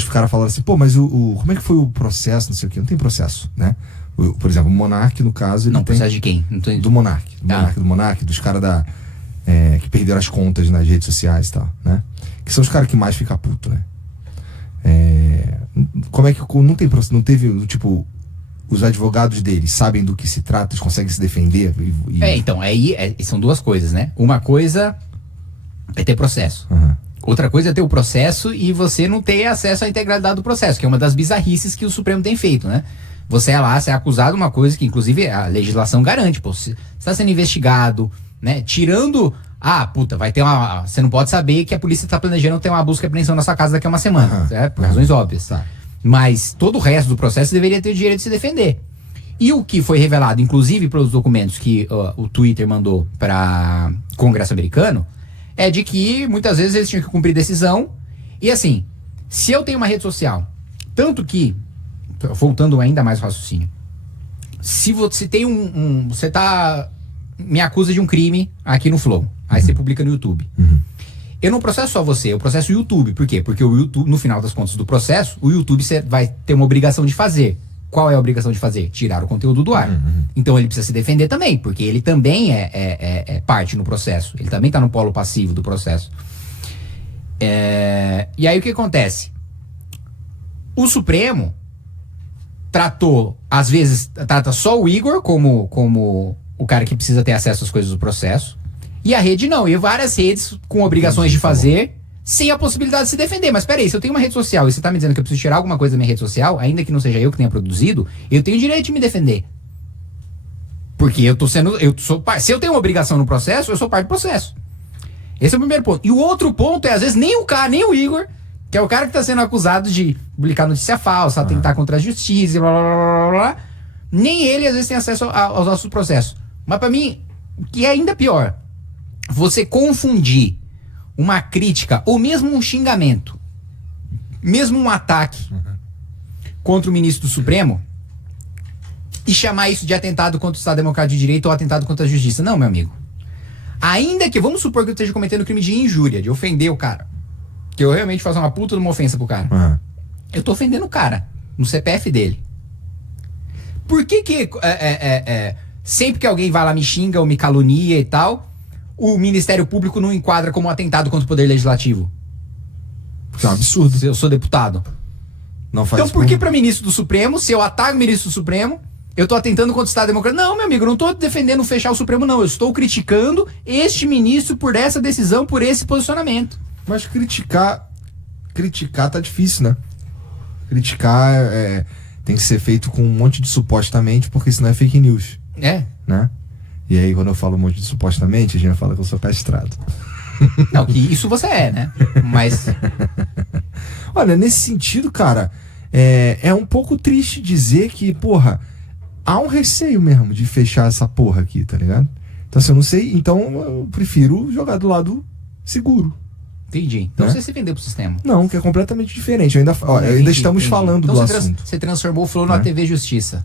que os caras falaram assim, pô, mas como é que foi o processo, não sei o quê? Não tem processo, né? Por exemplo, o Monark, no caso, ele não, tem... processo de quem? Não tô... Do Monark. Do Monark, dos caras que perderam as contas nas redes sociais e tal, né? Que são os caras que mais ficam puto, né? Como é que não teve, tipo, os advogados deles sabem do que se trata, eles conseguem se defender? Então, aí são duas coisas, né? Uma coisa é ter processo. Uhum. Outra coisa é ter o processo e você não ter acesso à integralidade do processo, que é uma das bizarrices que o Supremo tem feito, né? Você é acusado de uma coisa que, inclusive, a legislação garante. Pô, você está sendo investigado, né? Tirando... vai ter uma... Você não pode saber que a polícia está planejando ter uma busca e apreensão na sua casa daqui a uma semana, por razões óbvias. Tá. Mas todo o resto do processo deveria ter o direito de se defender. E o que foi revelado, inclusive pelos documentos que o Twitter mandou para o Congresso americano, é de que muitas vezes eles tinham que cumprir decisão. E assim, se eu tenho uma rede social, tanto que, voltando ainda mais ao raciocínio, se você tem você me acusa de um crime aqui no Flow, aí você publica no YouTube. Eu não processo só você, eu processo o YouTube. Por quê? Porque o YouTube, no final das contas do processo, o YouTube vai ter uma obrigação de fazer. Qual é a obrigação de fazer? Tirar o conteúdo do ar. Então ele precisa se defender também, porque ele também é parte no processo. Ele também está no polo passivo do processo. E aí o que acontece? O Supremo às vezes, trata só o Igor como o cara que precisa ter acesso às coisas do processo. E a rede não. E várias redes com obrigações de fazer, sem a possibilidade de se defender. Mas peraí, se eu tenho uma rede social e você tá me dizendo que eu preciso tirar alguma coisa da minha rede social, ainda que não seja eu que tenha produzido, eu tenho o direito de me defender. Porque se eu tenho uma obrigação no processo, eu sou parte do processo. Esse é o primeiro ponto. E o outro ponto é, às vezes, nem o Igor, que é o cara que tá sendo acusado de publicar notícia falsa, atentar contra a justiça, blá, blá, blá, blá, nem ele, às vezes, tem acesso aos nossos processos. Mas pra mim, o que é ainda pior, você confundir uma crítica ou mesmo um xingamento, mesmo um ataque contra o ministro do Supremo e chamar isso de atentado contra o Estado Democrático de Direito ou atentado contra a justiça. Não, meu amigo. Ainda que, vamos supor que eu esteja cometendo crime de injúria, de ofender o cara, que eu realmente faço uma puta de uma ofensa pro cara. Eu tô ofendendo o cara no CPF dele. Por que sempre que alguém vai lá me xinga ou me calunia e tal, o Ministério Público não enquadra como um atentado contra o Poder Legislativo? Porque é um absurdo. Eu sou deputado. Não faz Então por que pra ministro do Supremo, se eu ataco o ministro do Supremo, eu tô atentando contra o Estado Democrático? Não, meu amigo, eu não tô defendendo fechar o Supremo, não. Eu estou criticando este ministro por essa decisão, por esse posicionamento. Mas criticar tá difícil, né? Criticar tem que ser feito com um monte de supostamente, porque senão é fake news. Né? E aí, quando eu falo um monte de supostamente, a gente fala que eu sou castrado. Não, que isso você né? Mas... Olha, nesse sentido, cara, é um pouco triste dizer que, porra, há um receio mesmo de fechar essa porra aqui, tá ligado? Então, assim, eu não sei, então eu prefiro jogar do lado seguro. Entendi. Então você se vendeu pro sistema. Não, que é completamente diferente. Ainda estamos falando do assunto. Você transformou o Flow numa TV Justiça.